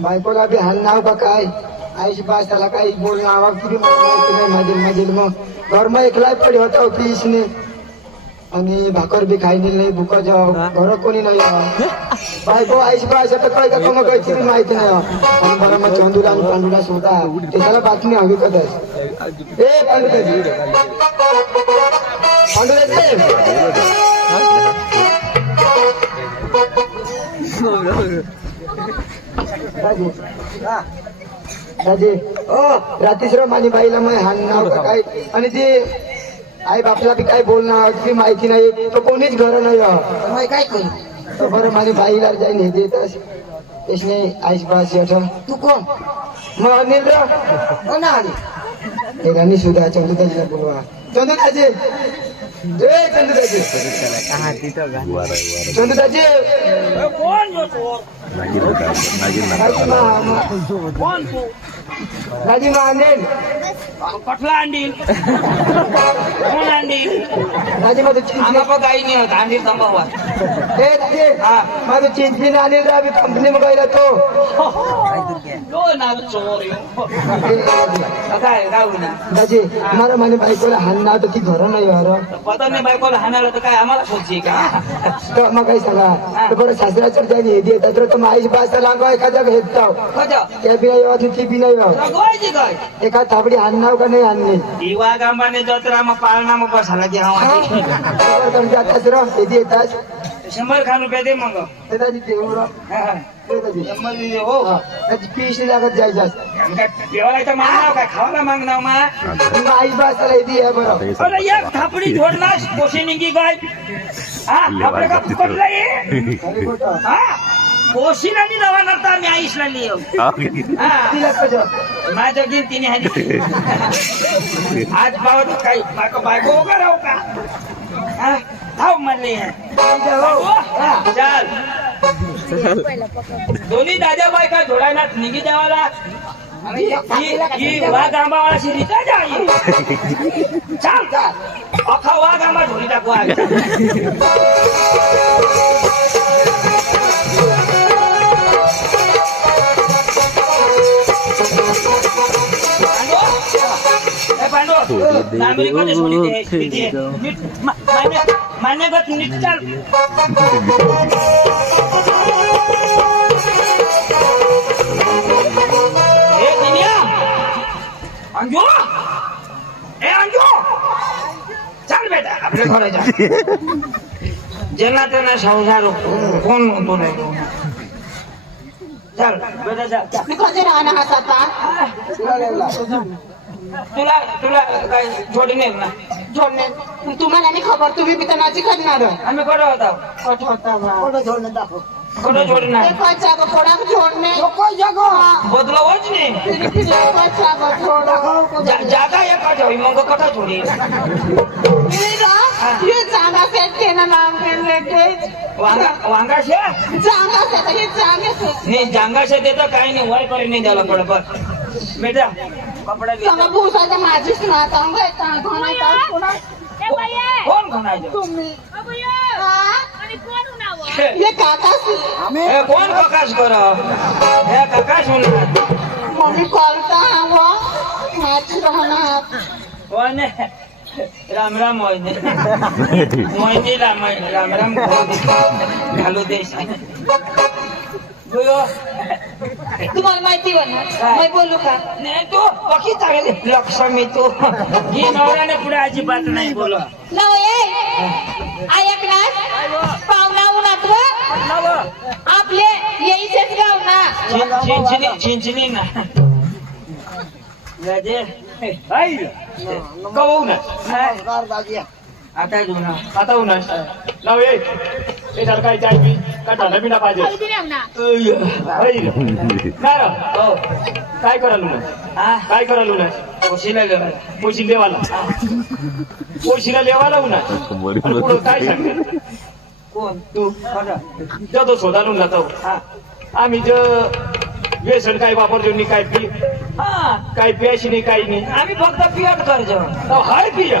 बायकोला बी हाल नाव का काय आईशी पास त्याला काही बोलणं आवाज किती माझे मग घरमा एकला पडी होता पीसने आणि भाकर बी खायनी नाही भुका जाव घर कोणी नाही बायको आईशी पास आता काय का मग काही माहिती नाही आणि मला मग चंदूला आणि पांडूला शोधा त्याला बातमी हवी कदाच ए राजे रात्रीश्र माझी बाईला मग हान नाव का काय आणि ते आई बापला बी काय बोलणार ती माहिती नाही तो कोणीच घर नाही काय करू बरं माझी बाईला जाईन हे देत त्याने आईश पास तू कोण मग अनिल राणी सुद्धा चंदुदाजीला बोलवा चंदुदाजी चंदुदाजी राजीमा अनिल कठला अंडील कोण अंडील राजीमा तू आम्हा पण काही नाही होत अंडील संभवा हे राजे माझं चिंचणी अनिल रावी कंपनी मग गेला तो ना चोर काय गाव ना राजे मला माझ्या बायकोला हाणणार तर ती घर नाही यार पता नाही बायकोला हाणाला तर काय आम्हाला सोची का तर मग काही सांगा तर बरं सासऱ्याच्या त्याने हे देतात तर मग आईश पास लागवा एखाद्या घेत जाव त्या बी नाही यावं ती बी नाही यावं एका थापडी हाणणार का नाही हाणणे दिवा गांबाने जत्रा मग पाळणा मग बसायला की हे देतात 100 खान रुपये दे मग हो त्याची पिशी लागत जायचं जेवायचं मागणार काय खावायला मागणार मग आईश पासाला हे दे बरं अरे एक थापडी झोडला कोशी निघी गाय हा आपलं का फुकटला ये हा कोशीला नाही दवाणार तर आम्ही आईशला लिहू माझ्या घेऊन तिने आज बाबा काही बायको उगा राहू का थांब म्हणले चाल दोन्ही दादा बायका झोडायला निघी देवाला वाघ आंबावाला शिरीचा जाई चाल चाल अख्खा वाघ आंबा झोडी टाकू मान्य गत नीट चाल अंजू ए अंजू चल बेटा आपल्या घराच्या ज्यांना त्यांना संसार कोण म्हणतो नाही चल बेटा चल मी कधी राहणार आता तुला तुला काय जोडणे ना जोडणे तुम्हाला नाही खबर तुम्ही बी तर माझी करणार आम्ही कुठं होता कट होता कुठं जोडणार एक जागा थोडा जोडणे बदला होच नाही जागा एक होई मग कथा जोडी जागा सेट केलं नाम केले वांगा शे जागा सेट हे जागे सेट नाही जांगा शे देतो काही नाही वय करे नाही द्यायला पड बस बेटा कपडा समजा भूसाचा माझीच ना कोण म्हणायचं तुम्ही हे काकास हे कोण प्रकाश कर हे प्रकाश म्हणणार मम्मी कॉलता हवं माझी राहणार कोण राम राम मोहिनी मोहिनी राम राम राम घालू देश तुम्हाला माहिती नाही बोलू का नाही तू पकी चांगली लक्ष्मी तू ही नवऱ्याने पुढे अजिबात नाही बोल ऐक ना पाहुणा उन्हात आपले येईचेच गाव ना चिंचणी ना कहू ना आता उन्हा लाव ये सरकारी चाय पी का झालं बी ना पाहिजे काय करायलो ना काय करायलो ना पोशीला लेवाला उन्हा काय सांगते कोण तू तो शोधालून जातो आम्ही व्यसन काय वापरतो नाही काय पी काय पियाशी नाही काही नाही आम्ही फक्त पियत करतो हाय पिया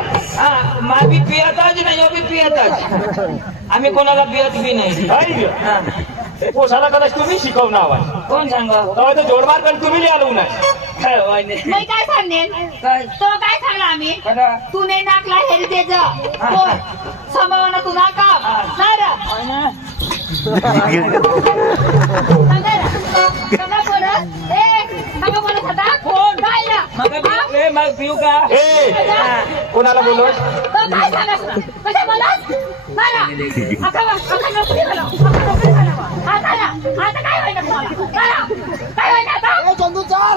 मा बी पियतच नाही बी पियतच आम्ही कोणाला पियत बी नाही पोसाला कदाच तुम्ही शिकवणं आवाज कोण सांगा तेव्हा तो जोडमार पण तुम्ही लिहालो ना मी काय सांगेन तो काय सांगला आम्ही तू नाही नाकला हेरिटेज कोण सांभाळणं तू नाका कोणाला बोललो काय सांगत कशा बोला आता काय होईल काय होईल आता चंदू चाल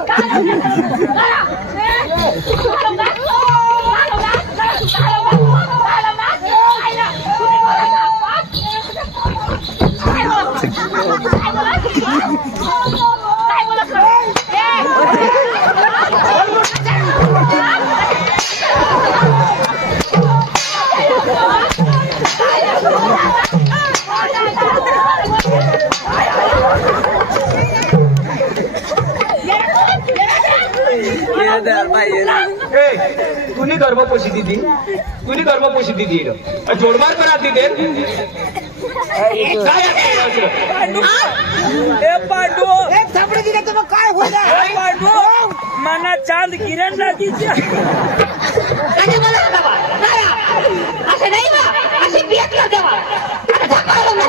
तुनी गर्भ पोशी दिदी तुनी गर्भ पोशी दिदी जोडमार करा दिदे काय काय होईल मना चांद किरण लागी असं नाही बा अशी भेटलं तेव्हा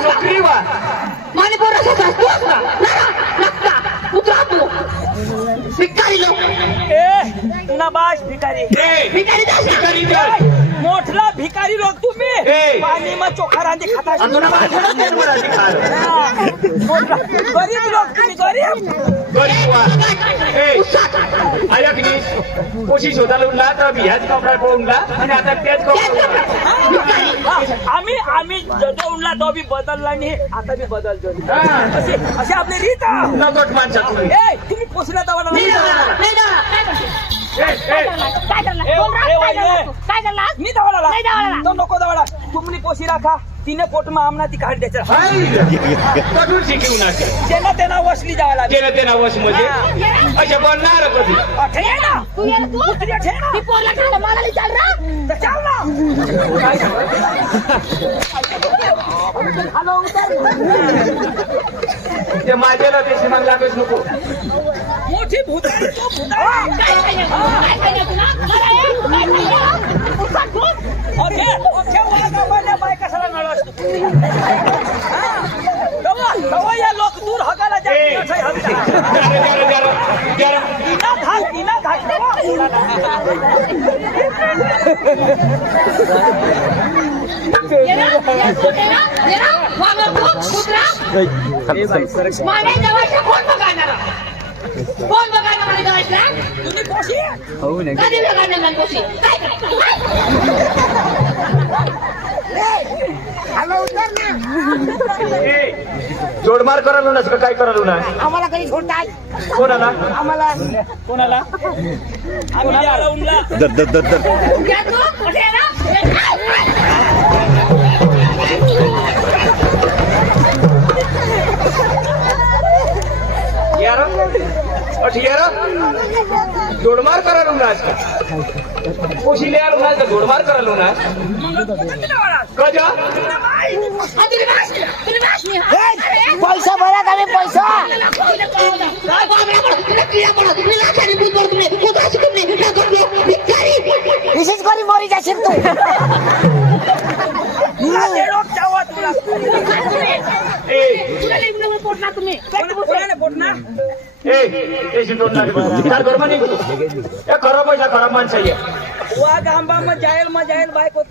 नोकरी वा मणिपूर भिकारी लोक नबाश भिकारी भिकारी मोठला भिकारी लोक तुम्ही पाणी मग चोखा रांधी खाता गरीब लोक तुम्ही गरीब पोशी शोधायला उडला तर ह्याच कपडा पळूनला आणि आता त्याच कपडा आम्ही जो उडला तो बी बदलला नाही आता बी बदलतो असे आपले रीत नगट माणसा तुम्ही तुम्ही पोचला तर मी दवाला तो नको दवाला तुम्ही पोशी राखा तिने पोटमा आमना ती काढ द्यायचं कठोर शिकवू ना ज्यांना त्यांना वसली जायला केलं ते ना वश मध्ये अशा बनणार कधी ते माझ्याला ते श्रीमान लागेच नको मोठी भूत बाय कशाला नळ असतो या लोक दूर हकाला कोण बघायला मला जायचं तुम्ही पोशी कधी बघायला मला पोशी काय जोडमार करायला नस का काय करायला ना आम्हाला काही सोडतात कोणाला आम्हाला कोणाला आम्ही उडला जोडमार करायला ना पोशी लिहायला ना जोडमार करायला ना कजा पैसा भरा आम्ही पैसा विशेष करी मरी जाशील तू खराब पैसा खराब माणसा वाघ आंबा मग जायल बायको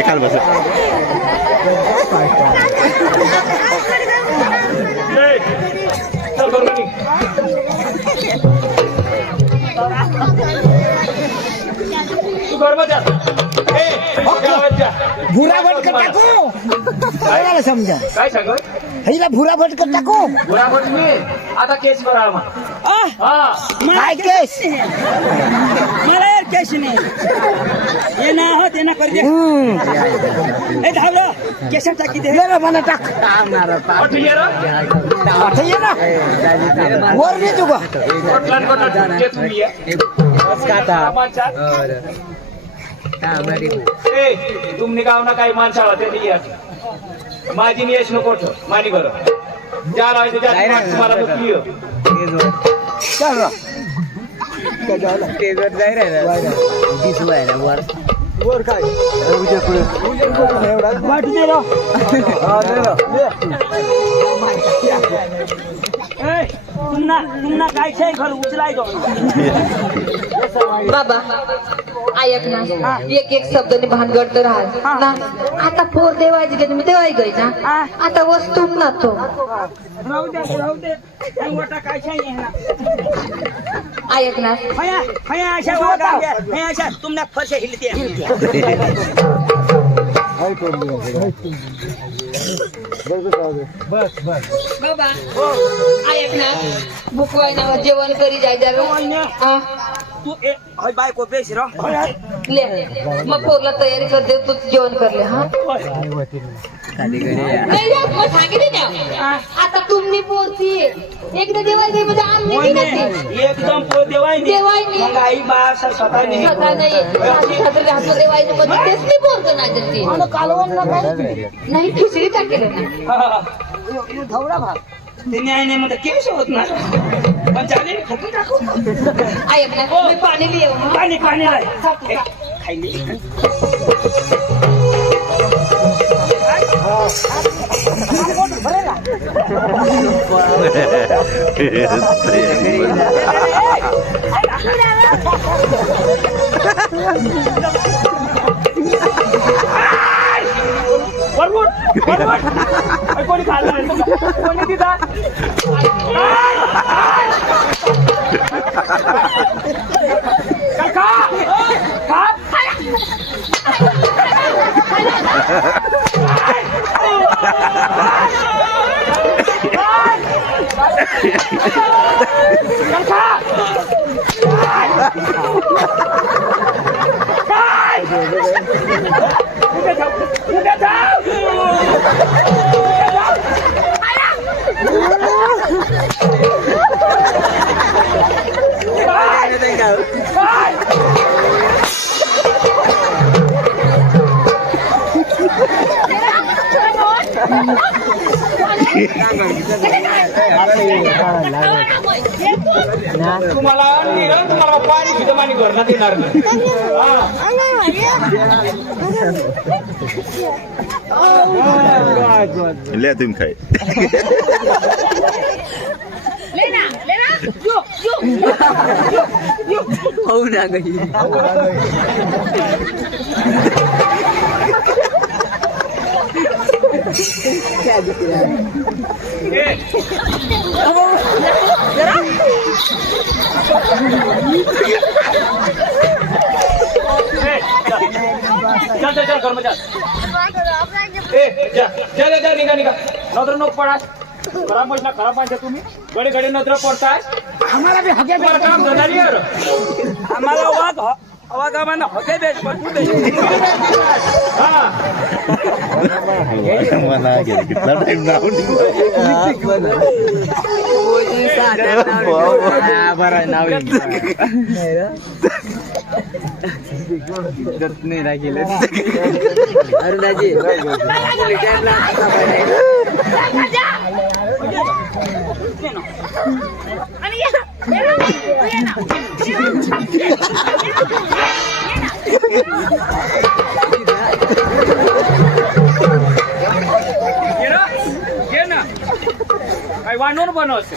काल बस भुरा भटकत टाकू समजा काय सांग हिला भुरा भटकत टाकू बुरा मी आता केस करा हा काय केस मला यार केस नाही ये ना हो ते ना कर दे ए धावला केसा टाकी दे ये ना मला टाक अठ ये रे आता ये ना वर नाही तू गं. कोटलान कोटलान जे तुम्ही ये माणसात ए तुमने गाव ना काही माणसाला ते नाही यार माझी नियश नको ठेव मानी बरं ज्या राहायचं ज्या तुम्हाला मुक्ती चल रा. वर काय वाटू दे रो ए तुमना काय छे घर उचलाय दो बाबा ऐक ना एक एक शब्दाने भानगड तर राहा ना आता पोर देवायची की तुम्ही देवाय गई ना आता वस्तू ना तो राहू दे काय वाटा काय छे ना ऐक ना हया अशा वागा हया अशा तुमना फरशे हिलते बाबा ऐक ना भुकवाय ना जेवण करी जाय जा तू ए होय बायको बेस रो ले मग पोरला तयारी कर दे तू जेवण कर ले हा नाही रे मग सांगितले ना आता तुम्ही पोरती एकदा देवाय गई म्हणजे आम्ही नाही एकदम पो देवाय देवाय नाही. मग आई बा स्वतः नाही स्वतः नाही सासू हात देवाय म्हणजे तेच नाही पोरतो ना जल्दी नाही खिचडी टाकेल ना धवडा भाग ते न्याय नाही म्हणत केस होत ना पण चालेल खपू टाकू ऐक ना मी पाणी लिहू पाणी पाणी राय खायली बरोबर कोणी खाल्लं कोणी तिथं काका तुम्हाला तुम्हाला पाणी सुद्धा मानी घरला देणार नाही ले तुम्ही खाय लेना यो हो ना गई चल चल चल घर में चल ए जा जा जा निघा निघा नजर नको पडा खराब पाहिजे तुम्ही गडे गडे नजर पडताय आम्हाला बी हगे तुम्हाला काम धंदा नाही आहे. आम्हाला वाघ आम्हाला हगे बेस पण तू बेस हा मला गेले कितना टाइम लावून नाही राहिलं अरे दाजी आणि ये ना घे ना काय वाढवून बनवते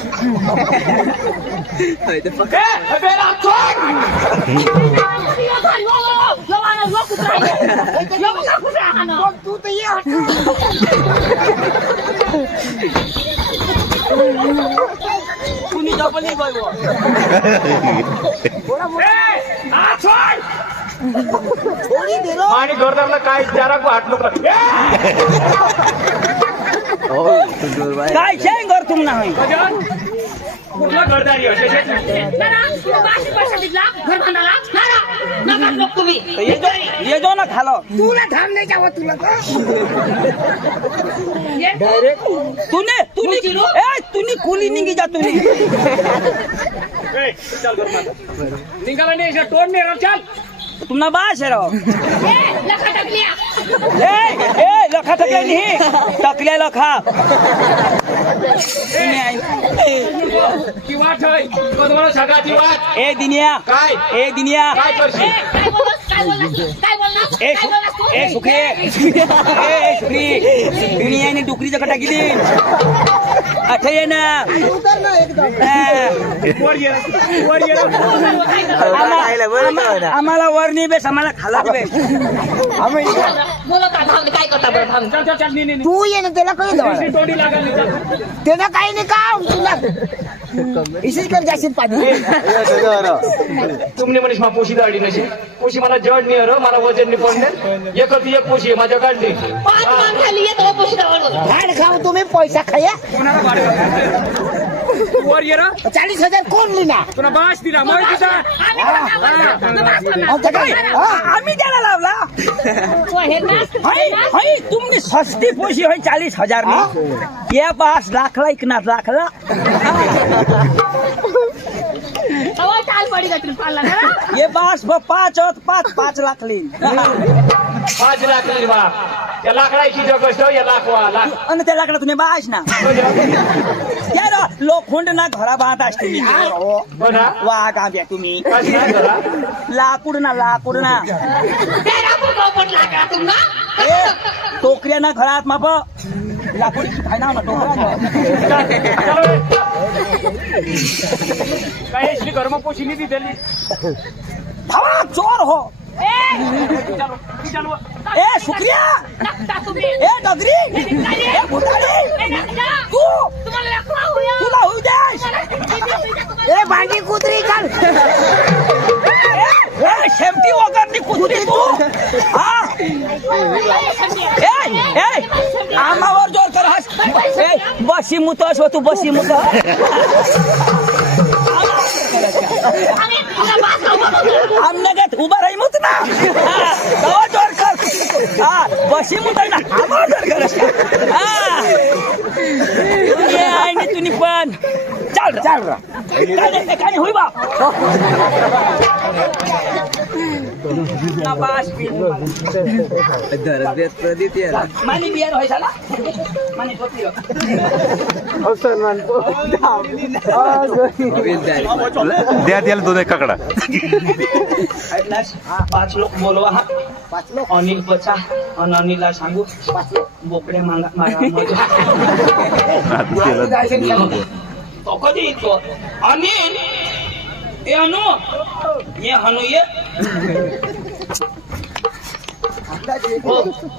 तू तर ये कुणी डबल नाही बाई आणि घरदारला काय जरा हात नको काय शेंग घर तुम ना कुठलं घरदारी असे तुम्ही ये जो ना खालो तुला थांब नाही जावं तुला तूने कुली निघी जा तूने चल घर माझा निघाला नाही टोन नाही चल तुमना बास है राव लखा टाकल्या लखा टकल्या नाही टकल्या लखा ती वाट आहे तुम्हाला सगळा ती वाट ए दिनिया काय काय करशील काय बोललास काय बोललास ए सुखी दिनियाने डुकरीचं कटा किती आठ ये ना वर ये आम्हाला वर नाही बेस आम्हाला खाला बेस बोलत काय करता बरं थांब चल नाही तू ये ना त्याला काही तोडी लागली त्याला काही नाही काम तुला इसेच कर जाशील पाणी तुमने मनीष मा पोशी दाडी नशी पोशी मला जड नाही अरे मला वजन नाही पडले एक पोशी आहे माझ्या काढली 5 मान खाली येतो पुष्टावर भाड खाऊ तुम्ही पैसा खाया वर ये रा 40,000 कोण लिना तुला बास दिला मग तिचा आम्ही त्याला लावला तुमने सस्ती पोशी होई 40,000 ने ये बास लाखला इकणार लाखला चाल पडी का तुम्ही पाळला ना ये बास 5 लाख लीन 5 लाख नाही बा या लाकडाची जग असतो या लाखवा लाख आणि त्या लाकडा तुम्ही बास ना यार लोखंड ना घरा बांध असते बघा वा गाव्या तुम्ही काय करा लाकूड ना तेरा पण लागा तुम्हा टोकऱ्या ना घरात माप लाकूड खाय ना टोकऱ्या काय श्री कर्म पोशी निधी दिली धावा चोर हो ए शुक्रिया ए डगरी ए भुतारी तू तुम्हाला तुला होऊ दे ए भांडी कुत्री काढ ए शेमटी वगैरे कुत्री तू हा ए आमावर जोर कर हस ए बसी मुतस हो तू बसी मुत आमने घेत उभा राही मुत ना जोर कर हा बसी मुत ना आमावर जोर कर हा ये आईने तुम्ही पण चल काय होई बा ना बास मानी बियर होय साला मानी छोटी द्या त्याला 2 काकडा 5 लोक बोलवा हा 5 लोक अनिल पचा आणि अनिलला सांगू 5 लोक बोकडे मागा तो कधी येतो अनिल ए अनु ये हनु ये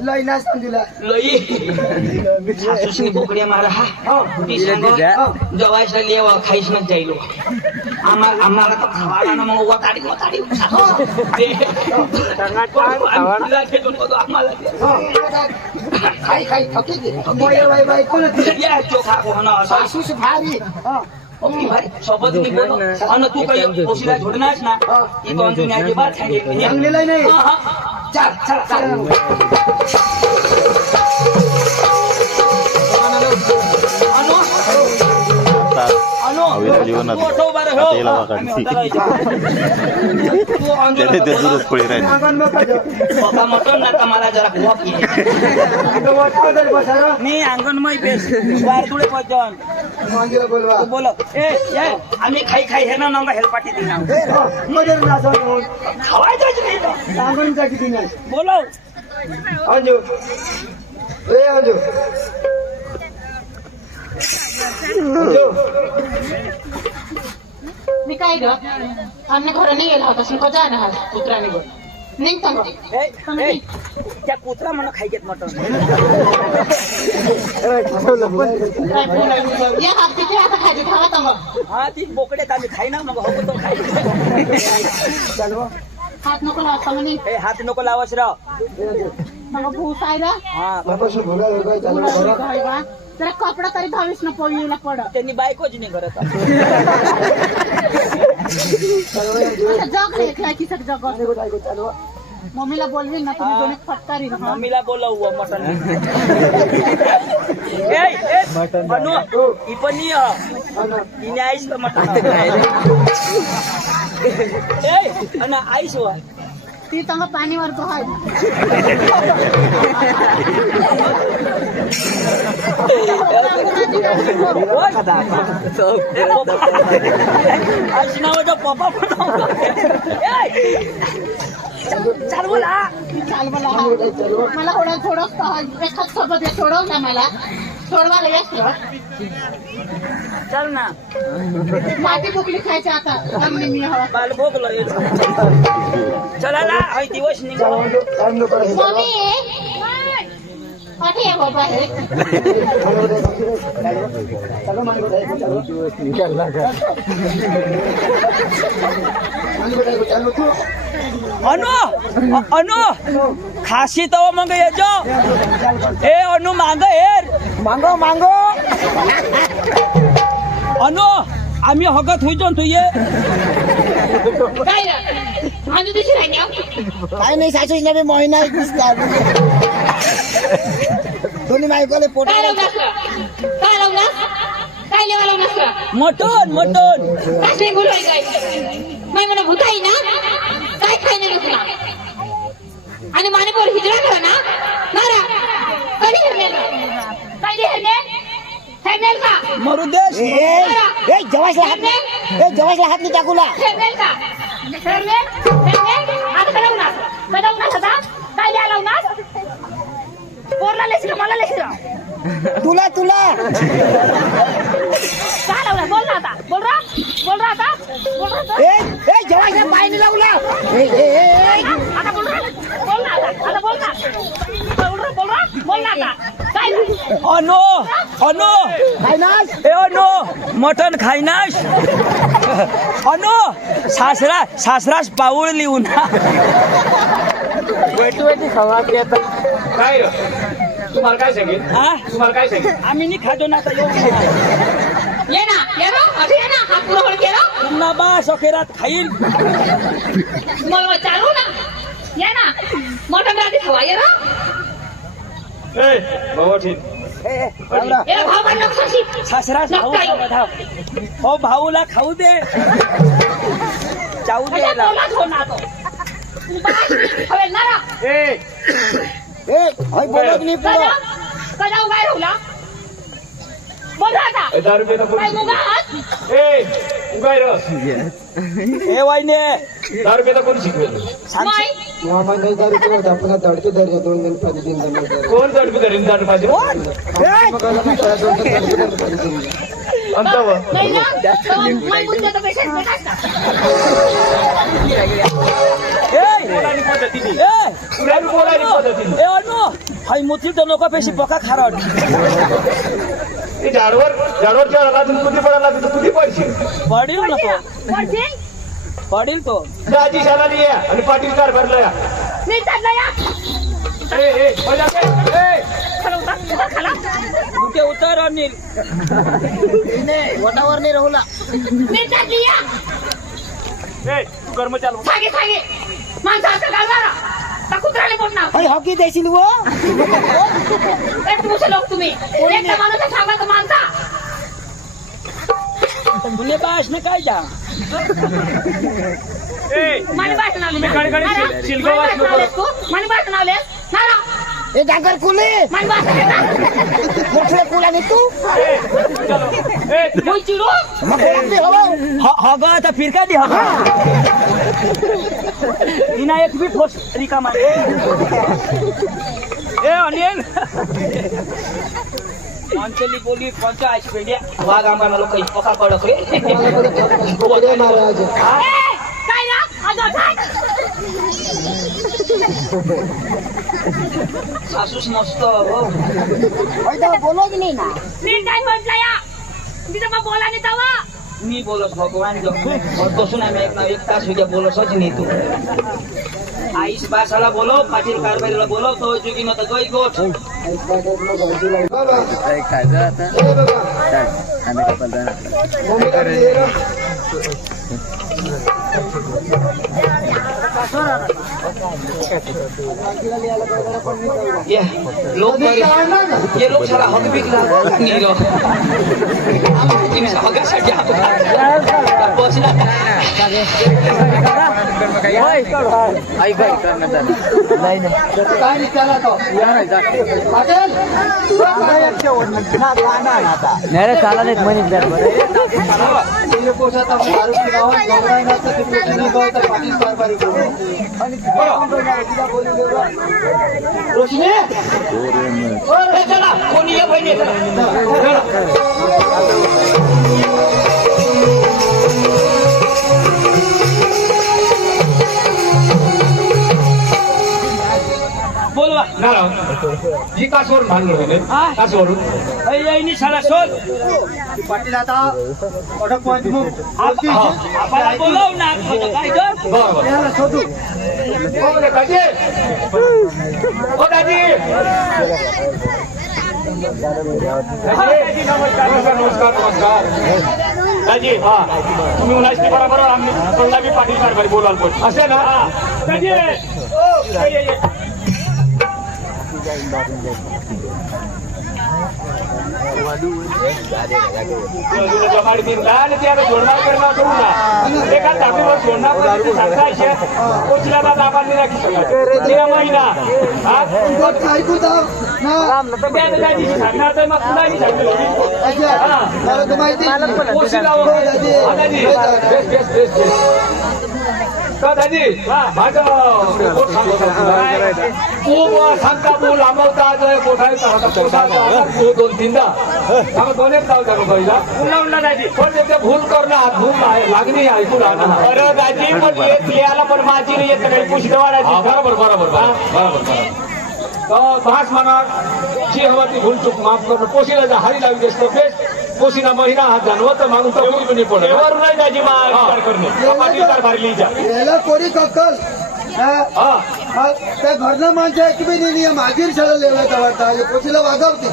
लय नाच दिला लई सासूसनी बोकड्या मारा हा ती सांग जवायला लेवा खाईस मत जाईलो आम्हाला तो खावाला ना मग वकाडी आम्हाला खाई थकी बाई कोण या चोखा कोण सासूस भारी ओके भाई सोबत मी बोलो आणि तू काही पोशीला जोडणारच ना ही कोण दुनियाची बात सांगितली चांगलेला नाही चल जीवनात मला जरा मी अंगणमय बेस वारदुळे पजन बोलो ए आम्ही खाई हे ना नंगा हेलपाटी दिना सांगूनचा किती नाही बोलो अंजू ए अंजू मी काय ग आम्ही घरं नाही गेला होता सुका जाणं हा कुत्र्याने ग निघता मग त्या कुत्रा म्हणून खाई घेत मटण या हात किती आता खायचे थांबा मग हा ती बोकड्यात आम्ही खाई ना मग हो तो खाई हात नको लावता म्हणे ए हात नको लावस राव मग भूस आहे ना हा बोला जरा कपडा तरी भावीस ना पोळीला पड त्यांनी बायकोच नाही करत जग रे काय की सग जग मम्मीला बोलवी ना तुम्ही दोन फटकारी ना मम्मीला बोलावू मटन अनु ही पण हिने आईस तर मटन अन आईस वा ती तंग पाणीवर तो हाय आईस नावाचा पप्पा चाल बोला चाल मला मला थोडं थोडं एखाद सोबत सोडव ना मला सोडवायला येस चल ना माती बुकली खायची आता आम्ही मी हवा बाल भोगलो चला ना आई दिवस निघा मम्मी पाठी आहे बाबा हे अनु खासी तो मग येजो ए अनु मांग हेर मांगो अनु आम्ही हगत होईजो तू ये काय रे आजू दिशी राहिल्या काय नाही सासू नवे महिना एक दिसतात दोन्ही मायकोले पोट काय लावलास काय लावलास मटन काय बोलवाय काय मैं मला भूताई ना काय खायने तुला आणि माने पोर हिजरा करा ना मारा कधी हेरनेल का मरुदेश जवासला हात नाही टाकूला हेरनेल का हेरनेल आता कडवणार होता काय द्या लावणार पोरला लेसी का मला लेसी तुला काय लावणार बोल ना आता बोल रहा आता जवासला पाय नाही लावला आता बोल ना आता काय अनु ए अनु मटन खाईनास अनु सासरास पाऊळ लिहून काय रे? तुम्हाला काय सांगेल आम्ही नाही खातो ना आता ये ना अभी ये ना हात पुरवळ केला पुन्हा बा सखेरात खाईल मला चालू ना ये ना मोठं रात्री खवा ये ना बाबा ठीक ये भाव बनला कशी सासरास भाऊ हो भाऊला खाऊ दे जाऊ दे अच्छा बोला हो ना तो तू बात हवे ना बोलत नाही पुढं कदा उगाय होला बोल आता 10 रुपये तर काय मुगा हात उगाय ए वाईने 10 रुपये तर कोण शिकवेल माय मामा नाही दारू पिवत आपण धडके धरले 2 गणपती 3 गणपती कोण दडपी धरीन 10 रुपये नाही ना माय मुद्दे तर पैसे भेटायचा ए अनु हाय मुती तर लोक पेशी पका खारट झाडवर चढायला कुठे पडायला कुठे पडशील पडील ना तो पडशील पडील तो दाजी शाला लिया आणि पाटील कार भरला मी चालला या खाला कुठे उतर अनिल वटावर नाही राहुला मी चालली या तू कर्म चालू सांगे माणसाचं गावाला त्या कुत्र्याला बोट नाव हॉकी देशील वो एक तुमचे लोक तुम्ही एकटा माणूस सांगा तर माणसा तुले बास ने काय जा मला बात नावले शिलगाव तू मला बात नावले नारा ए डागर कुले मला बात मोठे कुला नाही तू बोल चिडू मग बोलते हवा हगा आता फिरका दी हगा इना एक भी ठोस रिकामा ए अनिल अंचली बोली पंचा आइस पेडिया वाग आंबा लोक पका पडक रे बोले महाराज काय ना आजो ठाक सासूस मस्त हो बोलो की नाही ना मी काय म्हटलं या तिथं मग बोला नाही तवा मी बोलत भगवान बसून आम्ही एक तास उद्या बोलतच नाही तू आईस बासाला बोलव, पाटील कारभारीला बोलव, तो जोगी मत गई गोठ. बाबा ए बाबा मम्मी का दे रे. ये लोक साला हक बिक नहीं रो. इन सगळ्या साठी बसला. काय निघाला तो पाटील नाही चाला नाही पोषाचा दारू पिण्यावर गौरायनाचं ते गौता पाटील कारभारी रोशनी चला कोणी या बहिणी बोलवा. ही कासवरून भांडण होईल कासवरून येईनी साला शोध. पाटील आता अटक पॉइंट मग आपल्याला बोलव ना. काय कर. बरोबर शोधू दाजी ओ दाजी नमस्कार नमस्कार नमस्कार दाजी हा तुम्ही उन्हाळी बरोबर आम्ही पंजाबी पाटील कारभारी बोलाल पण असे ना दाजी जमाडी दिन आणि त्याला जोडणार करणार करू ना एका धाबीवर जोडणार सांगता पोचला आपण राखी शकत महिना ऐकू जाऊ सांगणार तर मग कुणाही सांगितलं माहिती दादी माझं खूप सांगता बोल आंबवता दोन तीनदा दोन एक जाऊ पहिला पुन्हा उन्हा दाजी पण त्याचं भूल करणं हात भूल आहे लागणी ऐकून बरं दाजी पण लिहायला पण माझी नाही येत काही पुष्ट वाढायची बरोबर बरोबर बरोबर भास मानार जी हवा ती भूल चूक माफ करणं पोशीला हारी लावी देतो पोशीना महिना हा जाणवत मागून तो नाही पडत एवढं नाही दाजी विचार करणे पाटील कारभारी लिहिजा याला कोणी कक्कल त्या घरनं माणसं एक बी नाही मागीर शाळा लेवायचा वाटता पोशीला वागवते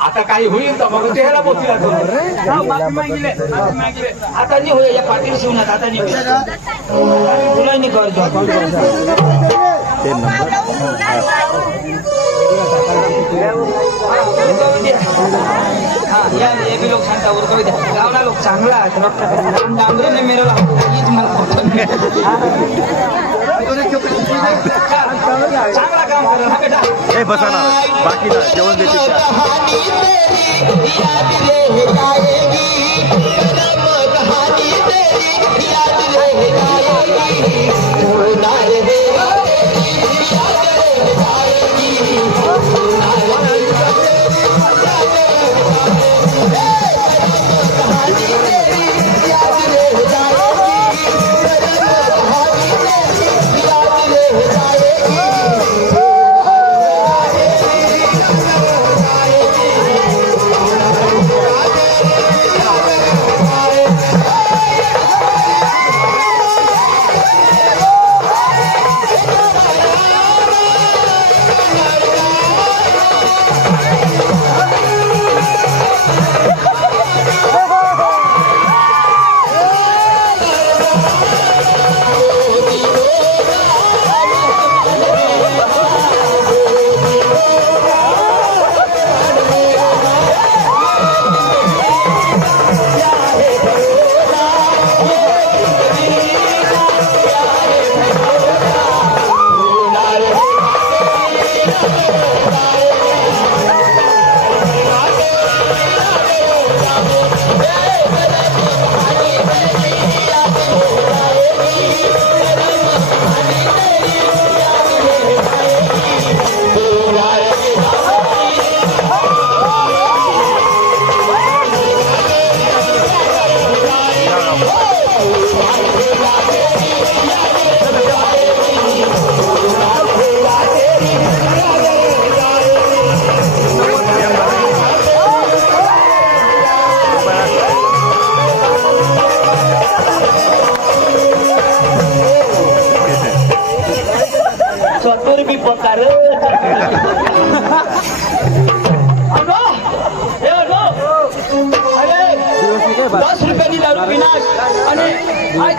आता काही होईल तर मग त्याला पोचीला आता नाही होय या पाटील शिवण्यात आता नाही तुला नाही करतो. या हे बी लोक सांगता उरकवी द्या. गावला लोक चांगला डांबरे मेरा हीच मला चांगला काम करा ना बेटा. ए बसा ना बाकी ना जेवण देते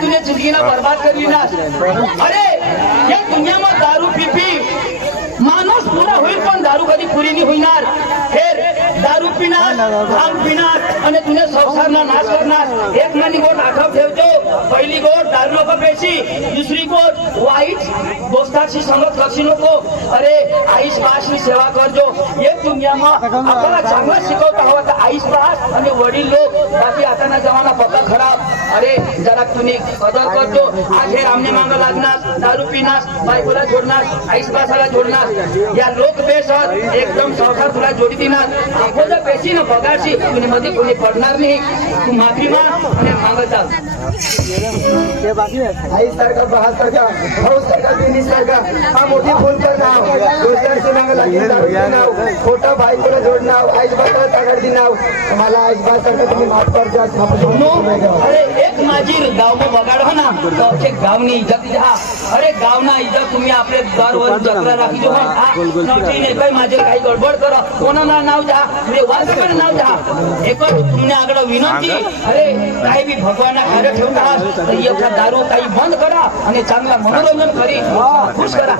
तुझ्या जिंदगीला बर्बाद करली ना अरे या दुनियाમાં दारू पी माणूस पुरा होईल पण दारू कधी पुरी नाही होणार फेर दारू पिणार भांग पिणार आणि तुझ्या संसारना नाश करणार एक मनी गोट आठव ठेवतो पहिली गोट दारू नको पेशी दुसरी गोट वाईट दोस्ताची संगत लक्ष नको अरे आईस पासनी सेवा करजो एक दुनियाમાં आपल्याला चांगलं शिकवता हवं तर आईस पास आणि वडील लोक बाकी आताना जमाना पक्का खराब अरे जरा तुम्ही कदर करतो आज हे आमने मागं लागणार दारू पिणार बायकोला जोडणार आईस पासाला जोडणार या लोक बेसर एकदम संसार तुला जोडी देणार आपण जर पेशी न बघाशी तुझ्या मध्ये कोणी पडणार नाही तू माफी माग आणि मागत जा आई सारखा बहा सारखा भाऊ सारखा दिनी सारखा हा मोठी फोन कर नाव दोस्तांची नाव लागली दारूचे नाव खोटा बायकोला जोडनाव आईस बापाला तागड दिनाव मला आईस बा सारखा तुम्ही माफ करजा अरे एक माझी गाव बगाड हो ना गावचे गावनी इज्जत द्या अरे गावना इज्जत तुम्ही आपले दारवर जत्रा राखी जो नवटी ने काही माझे काही गडबड करा कोणाला नाव द्या म्हणजे वाचकडे नाव द्या एक तुमने आगळ विनंती अरे काही बी भगवाना खरं ठेवता तर एका दारू काही बंद करा आणि चांगला मनोरंजन करी खुश करा